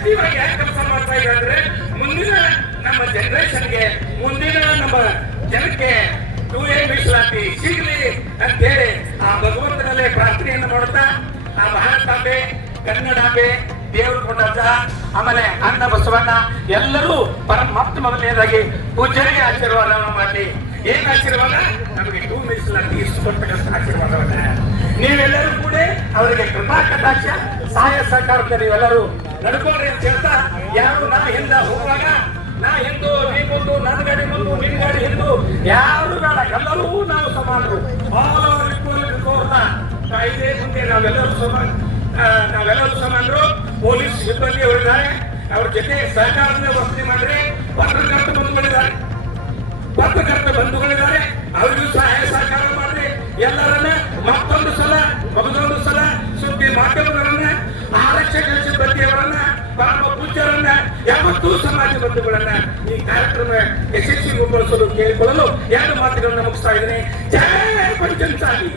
Active ಆಗಿ ಯಾಕೆ ಕೆಲಸ ಮಾಡ್ತಾ ಇದೆ ಅಂದ್ರೆ ಮುಂದಿನ ನಮ್ಮ ಜನರೇಷನ್ಗೆ ಮುಂದಿನ ನಮ್ಮ ಜನಕ್ಕೆ ಎ ಮೀಸಲಾತಿ ಸಿಗಲಿ ಅಂತೇಳಿ ಆ ಭಗವಂತನಲ್ಲೇ ಪ್ರಾರ್ಥನೆಯನ್ನು ಮಾಡುತ್ತಾ, ಆ ಭಾರತಾಂಬೆ ಕನ್ನಡಾಂಬೆ ದೇವರು ಕೊಟ್ಟಂತ ಆಮೇಲೆ ಅಣ್ಣ ಬಸವಣ್ಣ, ಎಲ್ಲರೂ ಪರಮಾತ್ಮ ಮೊದಲನೇದಾಗಿ ಪೂಜೆಗೆ ಆಶೀರ್ವಾದವನ್ನು ಮಾಡಲಿ ಏನ್ ಆಶೀರ್ವಾದ? ನಮಗೆ ಟೂ ಮೀಸಲಾತಿ ಇಷ್ಟು ಕೊಡ್ತಕ್ಕಂಥ ಆಶೀರ್ವಾದವನ್ನ ನೀವೆಲ್ಲರೂ ಕೂಡ ಅವರಿಗೆ ಕೃಪಾ ಕಟಾಕ್ಷ ಸಹಾಯ ಸಹಕಾರದ ನೀವೆಲ್ಲರೂ ನಡ್ಕೊಳ್ರಿ ಅಂತ ಹೇಳ್ತಾ, ಯಾರು ನಾ ಹಿಂದ ಹೋಗುವಾಗ, ನಾ ಹಿಂದು ನೀ ಮುಂದು ನನ್ನ ಗಾಡಿ ಮುಂದು, ನಿನ್ ಗಾಡಿ ಹಿಂದು, ಯಾರು ಬೇಡ, ಎಲ್ಲರೂ ನಾವು ಸಮಾನರು. ಕಾಯ್ದೆ ಮುಂದೆ ನಾವೆಲ್ಲರೂ ಸಮಾನ ನಾವೆಲ್ಲರೂ ಸಮಾನರು. ಪೊಲೀಸ್ ಸಿಬ್ಬಂದಿ ಅವರಿದ್ದಾರೆ ಅವ್ರ ಜೊತೆ ಸರ್ಕಾರದ ವಸತಿ ಮಾಡ್ರಿ ಪುಚ್ಚರನ್ನ ಪೂಜ್ಯರನ್ನ, ಯಾವತ್ತೂ ಸಮಾಜ ಬಂಧುಗಳನ್ನ ಈ ಕಾರ್ಯಕ್ರಮ ಯಶಸ್ವಿಗೊಳಿಸಲು ಕೇಳಿಕೊಳ್ಳಲು ಎರಡು ಮಾತುಗಳನ್ನ ಮುಗಿಸ್ತಾ ಇದ್ದೇನೆ. ಜಯ ಪಂಚಂಸಾಲಿ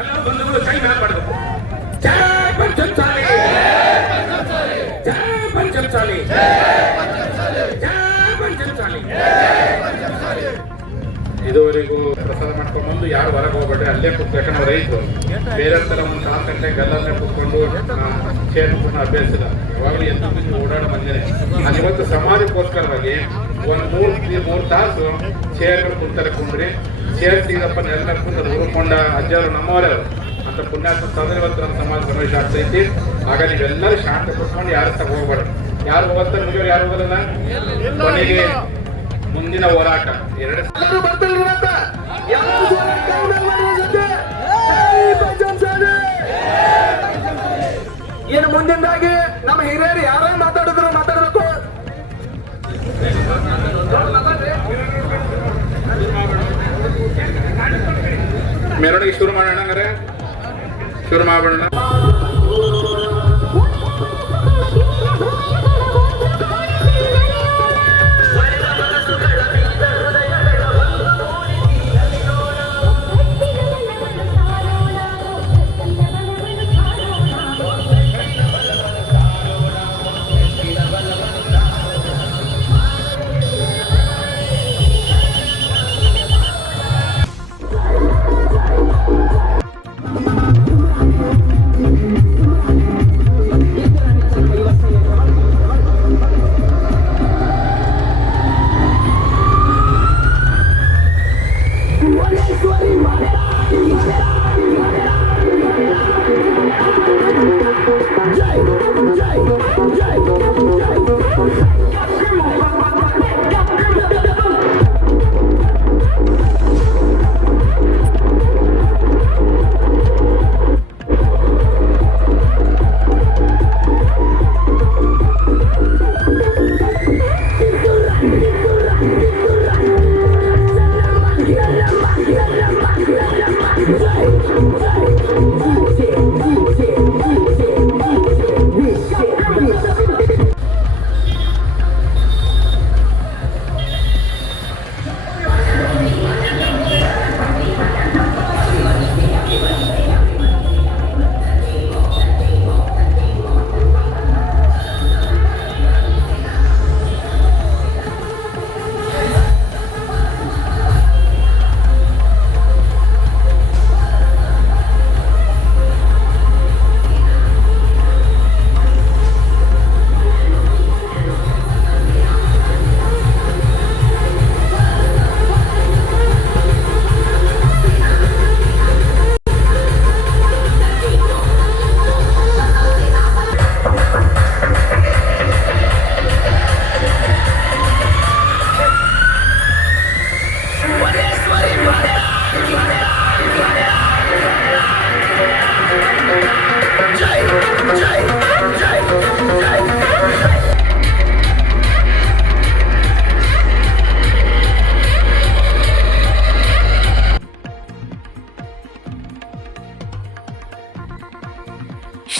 ಎಲ್ಲ ಬಂಧುಗಳು ಕೈ ಮಾಡಬೇಕು. ಜಯ ಪಂಚಂಸಾಲಿ ಜಯ ಪಂಚಂಸಾಲಿ ಜಯ ಪಂಚಂಸಾಲಿ ಇದುವರೆಗೂ ಪ್ರಸಾದ ಮಾಡ್ಕೊಂಡು ಬಂದು ಯಾರು ಹೊರಗೆ ಹೋಗ್ಬೇಡ್ರಿ, ಅಲ್ಲೇ ಕೂತ್ ಯಾಕಂದ್ರೆ ರೈತರು. ಬೇರೆ ತರ ಒಂದು ನಾಲ್ಕು ಗಂಟೆ ಗಲ್ಲಲ್ಲೇ ಕೂತ್ಕೊಂಡು ಚೇರ್ ಕೂಡ ಅಭ್ಯಾಸಿಲ್ಲ ಯಾವಾಗಲೂ ಎಂತ ಓಡಾಡ ಬಂದಿದೆ ನಾನು ಇವತ್ತು ಸಮಾಜಕ್ಕೋಸ್ಕರವಾಗಿ ಒಂದು ಮೂರು ಮೂರು ತಾಸು ಚೇರ್ ಕುಂತಾರೆ ಕುಂಡ್ರಿ ಚೇರ್ ಸಿಗಪ್ಪ ನೆಲ್ಲ ಕುಂತ ಉಳ್ಕೊಂಡ ಅಜ್ಜರು ನಮ್ಮವರೇ ಅಂತ ಪುಣ್ಯಾತ್ಮ ತಂದ್ರೆ ಇವತ್ತು ನಮ್ಮ ಸಮಾಜ ಪ್ರವೇಶ ಆಗ್ತೈತಿ ಆಗ ನೀವೆಲ್ಲರೂ ಶಾಂತ ಕೂತ್ಕೊಂಡು ಯಾರು ತಗೋಗ್ಬಾರ್ದು ಯಾರು ಹೋಗ್ತಾರೆ ಮುಗಿಯೋರು ಯಾರು ಹೋಗಲ್ಲ ಮುಂದಿನ ಹೋರಾಟ. ಎರಡು ಏನು ಮುಂದಿನದಾಗಿ ನಮ್ಮ ಹಿರಿಯರು ಯಾರೇ ಮಾತಾಡಿದ್ರು ಮಾತಾಡಬೇಕು. ಮೆರವಣಿಗೆ ಶುರು ಮಾಡೋಣ ಹಂಗಾರೆ. ಶುರು ಮಾಡೋಣ Yeah.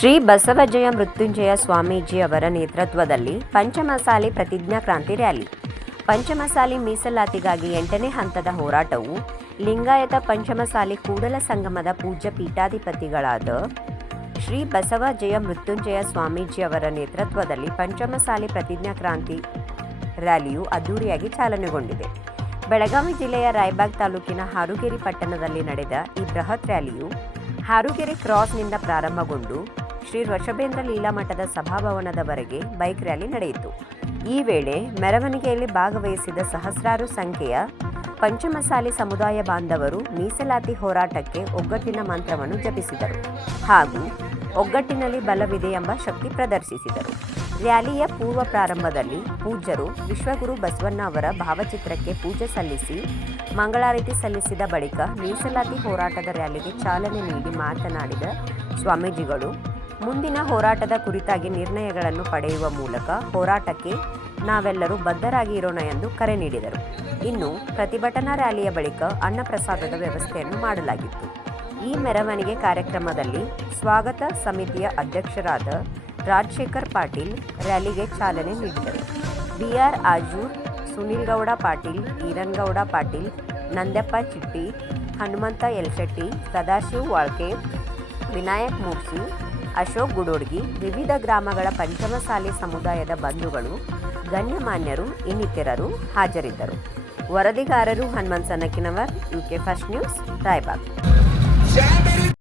ಶ್ರೀ ಬಸವಜಯ ಮೃತ್ಯುಂಜಯ ಸ್ವಾಮೀಜಿ ಅವರ ನೇತೃತ್ವದಲ್ಲಿ ಪಂಚಮಸಾಲಿ ಪ್ರತಿಜ್ಞಾ ಕ್ರಾಂತಿ ರ್ಯಾಲಿ. ಪಂಚಮಸಾಲಿ ಮೀಸಲಾತಿಗಾಗಿ ಎಂಟನೇ ಹಂತದ ಹೋರಾಟವು ಲಿಂಗಾಯತ ಪಂಚಮಸಾಲಿ ಕೂಡಲ ಸಂಗಮದ ಪೂಜ್ಯ ಪೀಠಾಧಿಪತಿಗಳಾದ ಶ್ರೀ ಬಸವ ಜಯ ಮೃತ್ಯುಂಜಯ ಸ್ವಾಮೀಜಿ ಅವರ ನೇತೃತ್ವದಲ್ಲಿ ಪಂಚಮಸಾಲಿ ಪ್ರತಿಜ್ಞಾ ಕ್ರಾಂತಿ ರ್ಯಾಲಿಯು ಅದ್ದೂರಿಯಾಗಿ ಚಾಲನೆಗೊಂಡಿದೆ. ಬೆಳಗಾವಿ ಜಿಲ್ಲೆಯ ರಾಯಬಾಗ್ ತಾಲೂಕಿನ ಹಾರುಗೇರಿ ಪಟ್ಟಣದಲ್ಲಿ ನಡೆದ ಈ ಬೃಹತ್ ರ್ಯಾಲಿಯು ಹಾರುಗೆರೆ ಕ್ರಾಸ್ನಿಂದ ಪ್ರಾರಂಭಗೊಂಡು ಶ್ರೀ ವೃಷಭೇಂದ್ರ ಲೀಲಾ ಮಠದ ಸಭಾಭವನದವರೆಗೆ ಬೈಕ್ ರ್ಯಾಲಿ ನಡೆಯಿತು. ಈ ವೇಳೆ ಮೆರವಣಿಗೆಯಲ್ಲಿ ಭಾಗವಹಿಸಿದ ಸಹಸ್ರಾರು ಸಂಖ್ಯೆಯ ಪಂಚಮಸಾಲಿ ಸಮುದಾಯ ಬಾಂಧವರು ಮೀಸಲಾತಿ ಹೋರಾಟಕ್ಕೆ ಒಗ್ಗಟ್ಟಿನ ಮಂತ್ರವನ್ನು ಜಪಿಸಿದರು ಹಾಗೂ ಒಗ್ಗಟ್ಟಿನಲ್ಲಿ ಬಲವಿದೆ ಎಂಬ ಶಕ್ತಿ ಪ್ರದರ್ಶಿಸಿದರು. ರ್ಯಾಲಿಯ ಪೂರ್ವ ಪ್ರಾರಂಭದಲ್ಲಿ ಪೂಜ್ಯರು ವಿಶ್ವಗುರು ಬಸವಣ್ಣ ಅವರ ಭಾವಚಿತ್ರಕ್ಕೆ ಪೂಜೆ ಸಲ್ಲಿಸಿ ಮಂಗಳಾರತಿ ಸಲ್ಲಿಸಿದ ಬಳಿಕ ಮೀಸಲಾತಿ ಹೋರಾಟದ ರ್ಯಾಲಿಗೆ ಚಾಲನೆ ನೀಡಿ ಮಾತನಾಡಿದ ಸ್ವಾಮೀಜಿಗಳು ಮುಂದಿನ ಹೋರಾಟದ ಕುರಿತಾಗಿ ನಿರ್ಣಯಗಳನ್ನು ಪಡೆಯುವ ಮೂಲಕ ಹೋರಾಟಕ್ಕೆ ನಾವೆಲ್ಲರೂ ಬದ್ಧರಾಗಿ ಇರೋಣ ಎಂದು ಕರೆ ನೀಡಿದರು. ಇನ್ನು ಪ್ರತಿಭಟನಾ ರ್ಯಾಲಿಯ ಬಳಿಕ ಅನ್ನಪ್ರಸಾದದ ವ್ಯವಸ್ಥೆಯನ್ನು ಮಾಡಲಾಗಿತ್ತು. ಈ ಮೆರವಣಿಗೆ ಕಾರ್ಯಕ್ರಮದಲ್ಲಿ ಸ್ವಾಗತ ಸಮಿತಿಯ ಅಧ್ಯಕ್ಷರಾದ ರಾಜಶೇಖರ್ ಪಾಟೀಲ್ ರ್ಯಾಲಿಗೆ ಚಾಲನೆ ನೀಡಿದರು. ಬಿಆರ್ ಆಜೂರ್ ಸುನಿಲ್ ಗೌಡ ಪಾಟೀಲ್, ಈರನ್ಗೌಡ ಪಾಟೀಲ್, ನಂದಪ್ಪ ಚಿಟ್ಟಿ, ಹನುಮಂತ ಯಲ್ಶೆಟ್ಟಿ ಸದಾಶಿವ್ ವಾಳ್ಕೆ, ವಿನಾಯಕ್ ಮೂರ್ಸಿ ಅಶೋಕ್ ಗುಡೋಡ್ಗಿ, ವಿವಿಧ ಗ್ರಾಮಗಳ ಪಂಚಮಸಾಲಿ ಸಮುದಾಯದ ಬಂಧುಗಳು, ಗಣ್ಯಮಾನ್ಯರು, ಇನ್ನಿತರರು ಹಾಜರಿದ್ದರು. ವರದಿಗಾರರು Hanumanth Sanakinavar UK first news, Raibag.